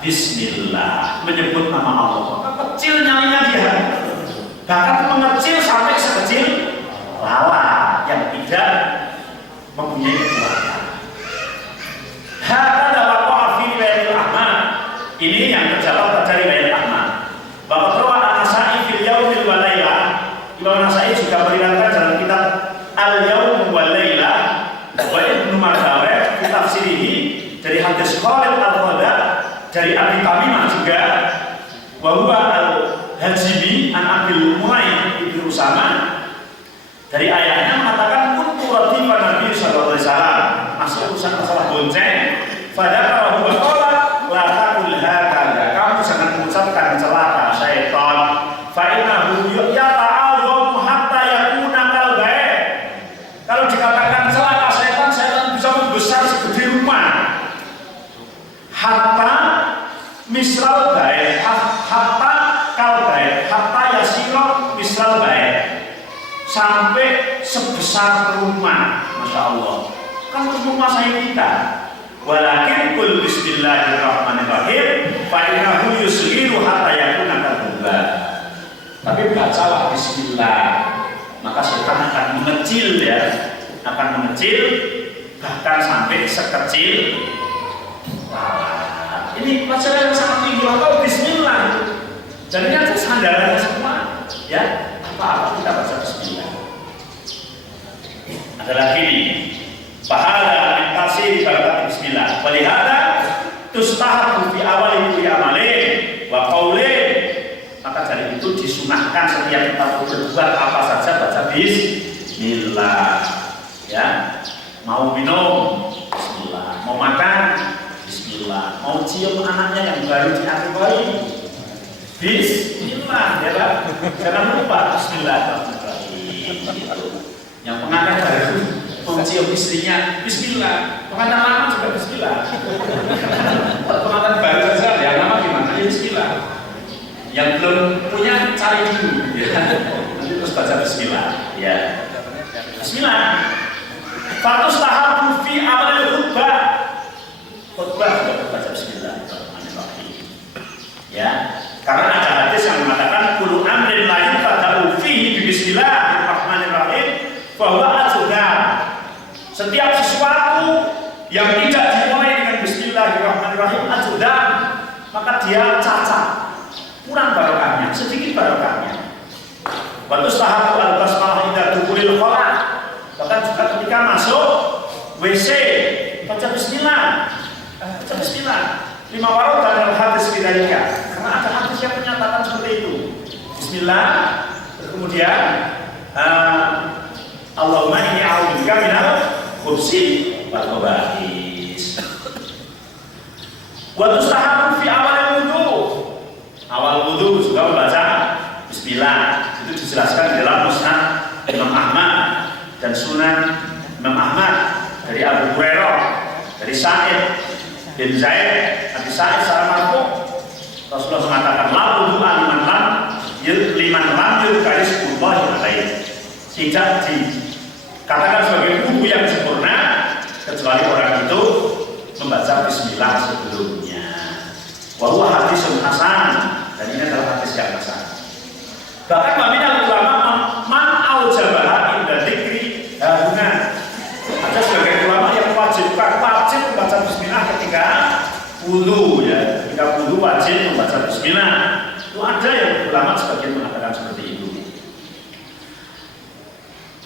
bismillah, menyebut nama Allah, maka kecil nyalinya dia, bahkan mengecil sampai sekecil lalat yang tidak mempunyai kekuatan. Hadza waqa'a fi riwayat Ahmad. Ini yang terjawab dari riwayat Ahmad. Bahwa rawa An-Nasa'i fil yaumil wa lailah. Imam Nasa'i juga meriwayatkan dalam kitab Al-Yaum wal Lailah wa Ibnu Mardawayh fi tafsirihi dari hadis Khalid al-Qadha dari Abi Tamimah juga, wa huwa al-Hajimi an Abil Muhayyib ibnu Usama, dari ayahnya mengatakan kuntu radhifan Nabi sallallahu alaihi wasallam, masih urusan masalah bonceng, fadzakara huwa qala la taqul hakadha, kamu jangan mengucapkan celaka syaitan, fa innahu yata'awwamu hatta yakuna kal ba'i. Kalau dikatakan celaka setan, setan bisa membesar segede rumah. Hatta misral baik, hatta kal baik, hatta yasiro misral baik, sampai sebesar rumah. Masya Allah, kan untuk menguasai kita. Walakin kul bismillahirrahmanirrahim, fa innahu yusghiru hatta yakuna kadhuba. Tapi bacalah bismillah, maka setan akan mengecil ya, akan mengecil bahkan sampai sekecil. Ini pelajaran yang sangat tinggi. Kalau bismillah jadi kan sandarannya semua ya, apa-apa kita baca bismillah. Ada lagi nih, pahala intasi baca bismillah. Walihada tustahabu fi awal kulli amalin wa qaulin, maka dari itu disunahkan setiap kita berbuat apa saja baca bismillah ya. Mau minum bismillah, mau makan bismillah, mau cium anaknya yang baru diakui bismillah ya Pak, jangan lupa bismillahirrahmanirrahim. Yang pengantin baru mencium istrinya bismillah, pengantin lama juga bismillah. Pengantin baru saja ya nama gimana ya bismillah. Yang belum punya cari dulu ya. Nanti terus baca bismillah ya. Bismillah. Fatus tahabu fi amal khutbah. Khutbah juga baca bismillahirrahmanirrahim. Ya, karena ada hadis yang mengatakan kullu amrin la yubtada'u fihi bismillahirrahmanirrahim fa huwa ajdan. Setiap sesuatu yang tidak dimulai dengan bismillahirrahmanirrahim ajdan, maka dia cacat, kurang barokahnya, sedikit barokahnya. Fatus tahabu al-basmalah inda dukhulil khala. Bahkan juga ketika masuk WC baca bismillah, baca bismillah. Lima warad dalam hadis bidzalika, karena ada hadis yang menyatakan seperti itu. Bismillah, kemudian Allahumma inni a'udzubika minal khubuthi wal khaba'is. Wa tustahabu fi awal wudu. Awal wudu juga membaca bismillah. Itu dijelaskan di dalam Musnad Imam Ahmad dan Sunan Imam Ahmad dari Abu Hurairah, dari Sa'id bin Zaid, Abi Sa'id secara marfu Rasulullah mengatakan la wudu liman lam yuzkari ismullahi alaihi. Tidak dikatakan sebagai wudu yang sempurna kecuali orang itu membaca bismillah sebelumnya. Wa huwa hadisun hasan, dan ini adalah hadis yang hasan. Bahkan waminal ulama man aujabaha inda dzikri huna. Ada sebagian ulama yang wajib membaca bismillah ketika wudu ya. Ketika wudu wajib membaca bismillah. Itu ada yang ulama sebagian mengatakan seperti itu.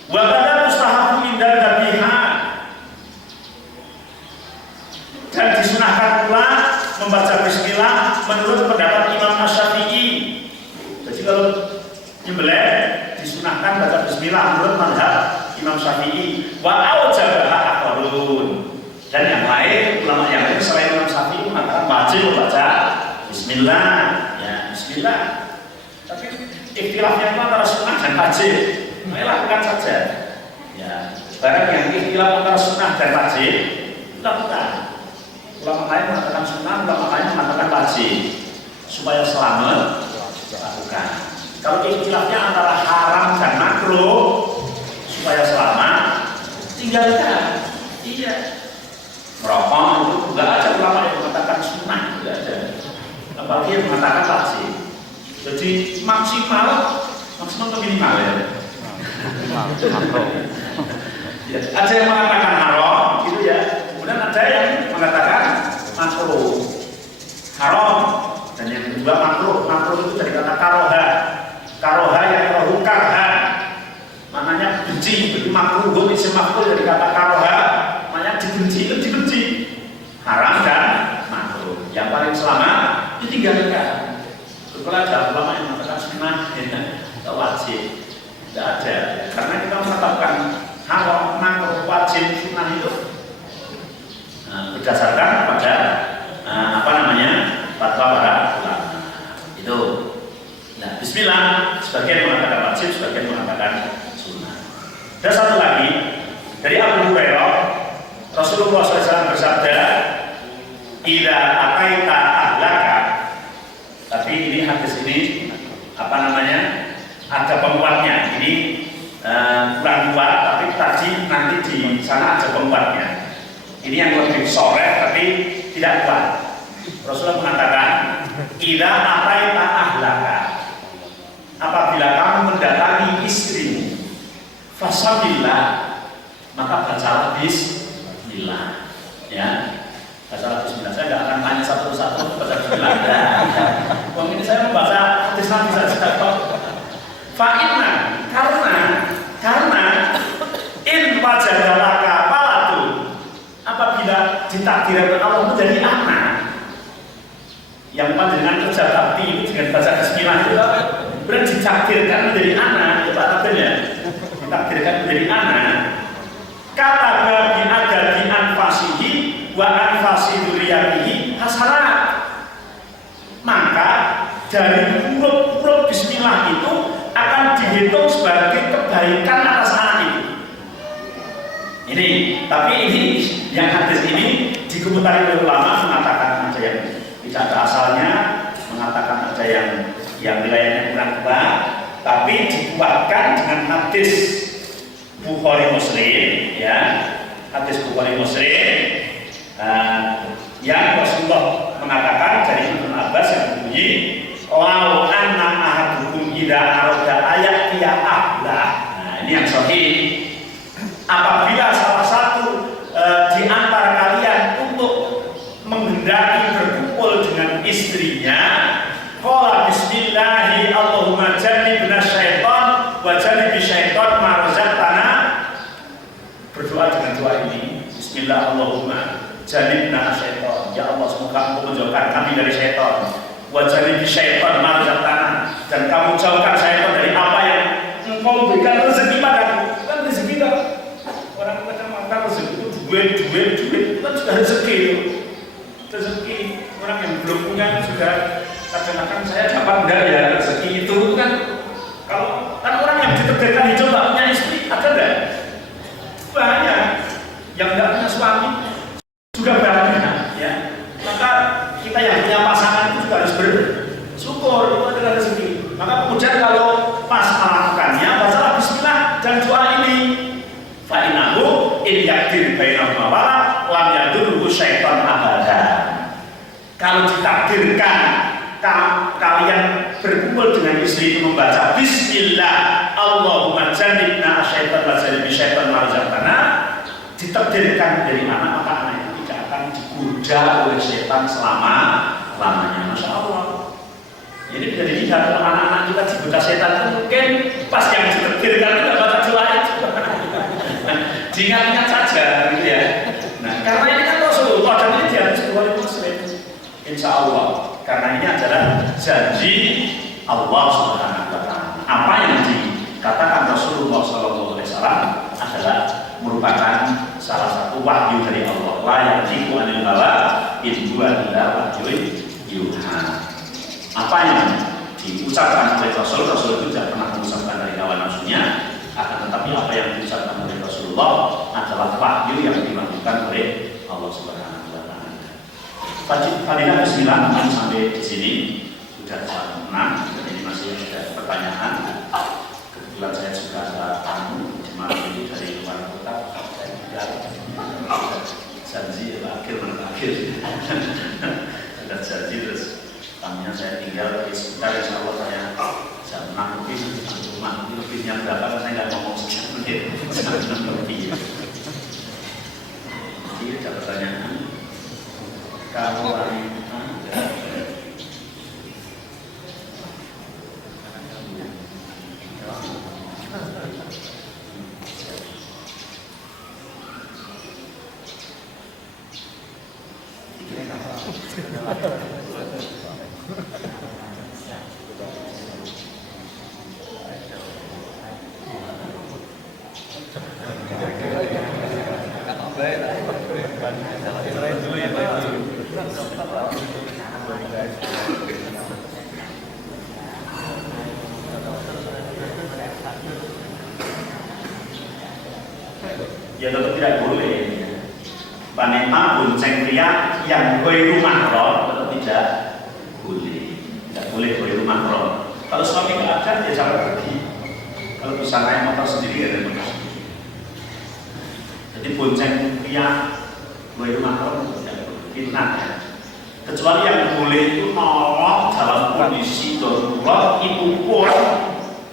Wa kadza mustahabu inda dhabiha. Dan disunahkan pula membaca bismillah menurut pendapat Imam Asy-Syafi'i. Jadi kalau nyembelih disunahkan baca bismillah menurut mazhab Imam Syafi'i. Wa aujabaha aqrun. Dan yang lain, ulama yang lain selain Imam Syafi'i mengatakan wajib membaca bismillah. Ya, bismillah. Tapi ikhtilafnya itu antara sunnah dan wajib. Lakukan saja. Ya, barang yang ikhtilaf antara sunnah dan wajib, lakukan. Ulama lain mengatakan sunnah, ulama lain mengatakan wajib. Supaya selamat, lakukan. Kalau ikhtilafnya antara haram dan makruh, supaya selamat, tinggalkan. Iya. Merokok itu enggak ada ulama yang mengatakan sunnah, enggak ada. Apalagi yang mengatakan wajib. Jadi maksimal ke minimal ya. Ya, ada yang mengatakan haram, gitu ya. Kemudian ada yang mengatakan makruh, haram, dan yang kedua makruh. Makruh itu dari kata karoha. Karoha yang rohu karha, maknanya benci. Jadi makruh itu makruh dari kata karoha, maknanya dibenci, itu dibenci. Haram dan makruh. Yang paling selamat ditinggalkan. Kalau ada ulama yang mengatakan sunnah, tidak wajib, tidak ada. Karena kita menetapkan haram, makruh, wajib, sunnah itu berdasarkan pada fatwa para ulama itu. Nah, bismillah sebagian mengatakan wajib, sebagian mengatakan sunnah. Dan satu lagi dari Abu Hurairah, Rasulullah SAW bersabda, "Idza ataita ahlaka." Tapi ini hadis ini ada penguatnya. Ini kurang kuat, tapi tadi nanti di sana ada penguatnya. Ini yang lebih sore tapi tidak kuat. Rasulullah mengatakan, "Idza ataita ahlaka." Apabila kamu mendatangi istrimu, fasabillah, maka bacalah bismillah. Ya, bacalah bismillah. Saya tidak akan tanya satu persatu baca bismillah. Ini saya membaca hadis Nabi saja. Fa'inna, karena in wajadalaka palatu, apabila ditakdirkan Allah menjadi anak, yang panjenengan kerja bakti itu dengan baca bismillah itu berarti ditakdirkan menjadi anak, itu artinya ditakdirkan menjadi anak. Kata bagi ada di anfasihi wa anfasi dzurriyyatihi hasanat, maka dari huruf bismillah itu akan dihitung sebagai kebaikan atas anak itu. Ini, tapi ini yang hadis ini dikomentari oleh ulama, mengatakan ada yang tidak ada asalnya, mengatakan ada yang wilayahnya kurang kuat, tapi dikuatkan dengan hadis Bukhari Muslim, ya, hadis Bukhari Muslim yang Rasulullah mengatakan dari Ibnu Abbas yang berbunyi, "Lau anna ahadukum idza arada ayat ya ahlah." Nah, ini yang sahih. Apabila salah satu di antara kalian untuk menghendaki berkumpul dengan istrinya, qala bismillahi Allahumma jannibna syaitan wa jannibi syaitan ma razaqtana. Berdoa dengan doa ini, bismillah Allahumma jannibna syaitan, ya Allah semoga Engkau menjauhkan kami dari syaitan, wa jannibi syaitan ma razaqtana, dan kamu jauhkan syaitan dari apa yang Engkau berikan rezeki padaku. Kan rezeki kan orang kadang makan rezeki itu duit itu kan sudah rezeki itu. Rezeki dunia juga kadang-kadang saya dapat enggak ya rezeki itu kan. Kalau kan orang yang ditakdirkan hidup nggak punya istri ada enggak? Banyak yang nggak punya suami juga banyak ya. Maka kita yang punya pasangan itu juga harus bersyukur, itu adalah rezeki. Maka kemudian kalau pas melakukannya bacalah bismillah dan doa ini. Fa innahu in yakdir bainahuma wala lam yadurru syaitan abada. Kalau ditakdirkan kalian berkumpul dengan istri itu membaca bismillah Allahumma jannibna asyaitan wa jannibi syaitan ma razaqtana, ditakdirkan dari anak maka anak itu tidak akan digoda oleh setan selama-lamanya. Masya Allah. Jadi bisa dilihat kalau anak-anak kita digoda setan itu mungkin pas yang ditakdirkan tidak baca doa itu. Diingat-ingat saja gitu ya. Nah, karena ini kan Rasulullah dan ini diatas oleh Muslim. Insya Allah. Karena ini adalah janji Allah Subhanahu wa Ta'ala. Apa yang dikatakan Rasulullah SAW adalah merupakan salah satu wahyu dari Allah. La yantiqu anil hawa in huwa illa wahyun yuha. Apa yang diucapkan oleh Rasul itu tidak pernah mengucapkan dari hawa nafsunya, akan tetapi apa yang diucapkan oleh Rasulullah adalah wahyu yang dilakukan oleh Allah Subhanahu wa Ta'ala. Fadilah bismillah sampai di sini sudah jam 6 dan ini masih ada pertanyaan. Kebetulan saya juga ada tamu malam ini dari luar kota. Saya juga janji akhir ada janji terus tamunya saya tinggal di sekitar, insya Allah saya jam 6 lebih rumah ini lebihnya berapa saya nggak ngomong sekian menit lebih. Jadi ada pertanyaan. Kalau wanita ya tetap tidak boleh. Panema bonceng pria yang ghairu mahram tetap tidak boleh. Tidak boleh ghairu mahram. Kalau suami nggak ada, ya jangan pergi. Kalau bisa naik motor sendiri ya dan motor sendiri. Jadi bonceng pria ghairu mahram tidak boleh. Fitnah ya. Kecuali yang boleh itu nolong dalam kondisi darurat itu pun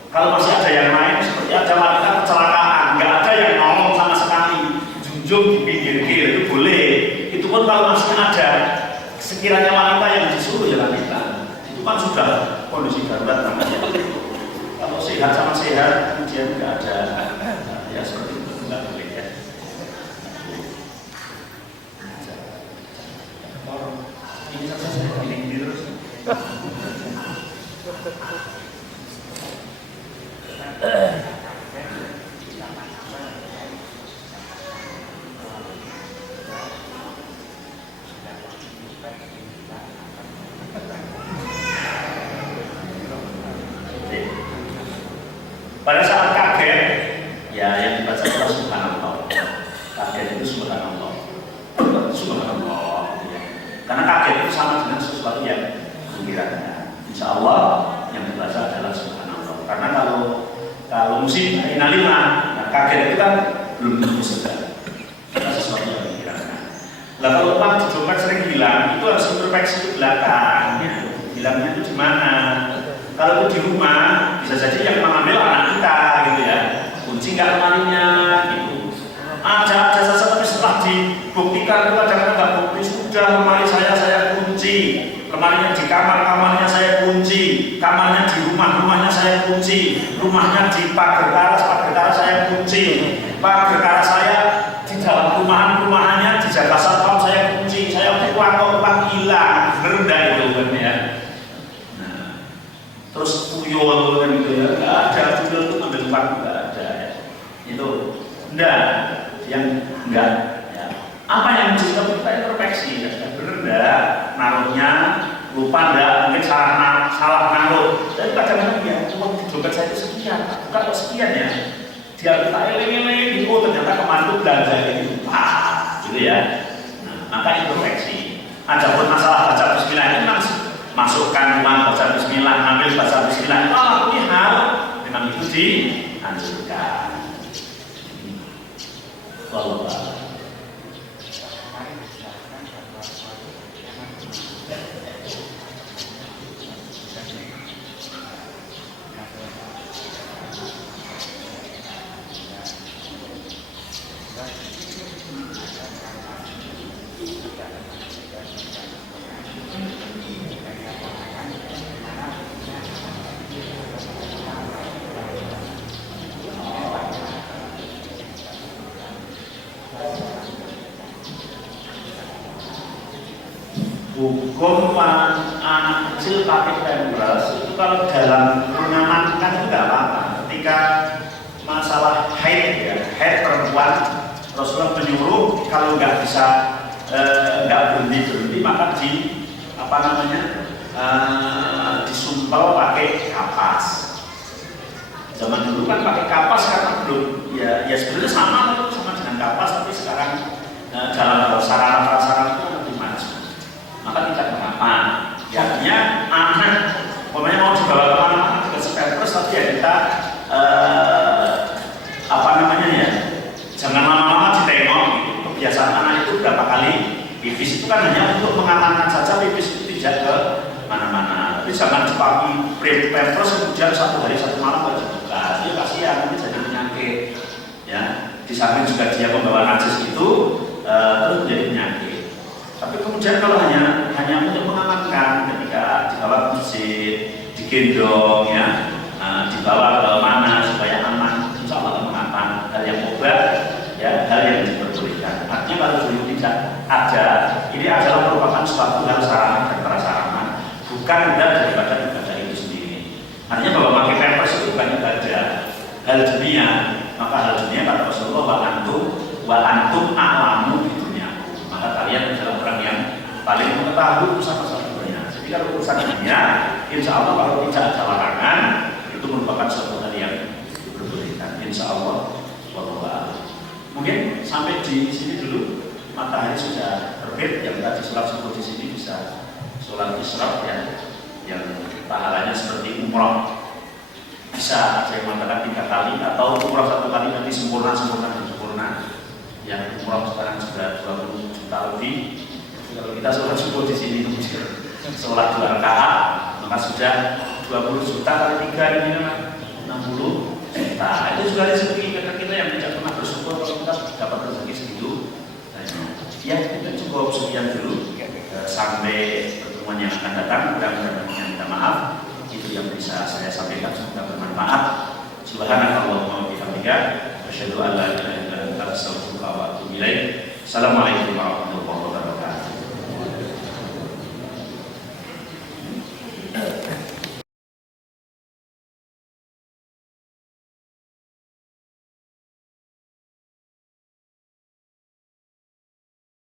kalau masih ada yang lain seperti ada wanita kecelakaan, nggak ada yang nolong sama sekali, junjung di pinggir kiri itu boleh. Itu pun kalau masih ada sekiranya wanita yang disuruh ya wanita, itu kan sudah kondisi darurat namanya. Kalau sehat sama sehat kemudian nggak ada ya seperti itu nggak boleh ya. Ini saja saya ini terus. Pada saat kaget, ya yang dibaca adalah subhanallah. Kaget itu subhanallah. Subhanallah. Karena kaget itu sama dengan sesuatu yang gembira. Insya Allah yang dibaca adalah subhanallah. Karena kalau musibah innalillah, nah kaget itu kan belum tentu sedang. Karena sesuatu yang gembira. Lah kalau uang di dompet sering hilang, itu harus introspeksi ke belakang. Hilangnya itu di mana? Kalau itu di rumah, bisa jadi yang mengambil anak kita, gitu ya. Kunci nggak lemarinya, gitu. Ada tapi setelah dibuktikan itu kadang-kadang nggak bukti, sudah lemari saya kunci, lemarinya di kamarnya saya kunci, kamarnya di rumahnya saya kunci, rumahnya di pagar teras saya kunci, pagar teras saya di dalam rumahannya dijaga satpam saya kunci, saya uang hilang, rendah itu kan ya. Terus tuyul kan gitu ya, nggak ada tuyul itu ambil tempat nggak ada ya. Itu enggak, yang enggak ya. Apa yang kita introspeksi ya, sudah benar enggak naruhnya lupa enggak, mungkin salah naruh. Tapi kadang-kadang ya uang di dompet saya itu sekian, bukan kok sekian ya. Dia kita eling-eling, oh ternyata kemarin itu belanja ini lupa, gitu ya. Nah, maka introspeksi. Adapun masalah baca bismillah ini masukkan uang baca bismillah, ambil baca bismillah, ini hal memang itu dianjurkan. Wallahu a'lam. Hukum anak kecil pakai pampers itu kalau dalam mengamankan itu tidak apa-apa. Ketika masalah haid ya, haid perempuan, Rasulullah menyuruh kalau nggak bisa nggak berhenti maka disumpel pakai kapas. Zaman dulu kan pakai kapas karena belum ya sebenarnya sama dengan kapas, tapi sekarang dalam sarana-sarana itu lebih maju. Maka tidak mengapa. Artinya anak, pokoknya mau dibawa kemana-mana juga pampers, tapi ya kita jangan lama-lama ditengok. Kebiasaan anak itu berapa kali pipis itu kan hanya untuk mengamankan saja, pipis itu tidak ke mana-mana. Tapi jangan dipakai pampers kemudian satu hari satu malam nggak dibuka. Dia kasihan, nanti jadi penyakit. Ya, di samping juga dia membawa najis itu terus menjadi penyakit. Tapi kemudian kalau hanya untuk mengamankan ketika dibawa ke masjid, digendong ya, dibawa ke mana supaya aman, insya Allah mengapa hal yang mubah ya, hal yang diperbolehkan. Artinya kalau dulu tidak ada, ini adalah merupakan suatu hal sarana dan prasarana, bukan daripada ibadah itu sendiri. Artinya bahwa pakai pampers itu bukan ibadah, hal dunia, maka hal dunia kata Rasulullah wa antum a'lamu di dunia. Maka kalian adalah orang yang paling mengetahui urusan dunia. Jadi kalau urusan dunia, insya Allah kalau tidak ada larangan, itu merupakan suatu hal yang diperbolehkan. Insya Allah, mungkin sampai di sini dulu. Matahari sudah terbit. Yang tadi sholat subuh di sini bisa sholat isyraq yang pahalanya seperti umroh. Bisa saya mengatakan 3 kali atau umroh 1 kali nanti sempurna. Yang umroh sekarang sudah 20 juta lebih. Kalau kita sholat subuh di sini kemudian sholat 2 rakaat, maka sudah 20 juta kali 3 ini 60 juta. Itu juga rezeki kita yang tidak pernah bersyukur kalau kita dapat rezeki segitu. Ya, kita cukup sekian dulu. Sampai pertemuan yang akan datang. Mudah-mudahan minta maaf. Itu yang bisa saya sampaikan, semoga bermanfaat. Subhanakallahumma wa bihamdika asyhadu an la ilaha illa anta astaghfiruka wa atubu ilaik. Assalamualaikum warahmatullahi wabarakatuh.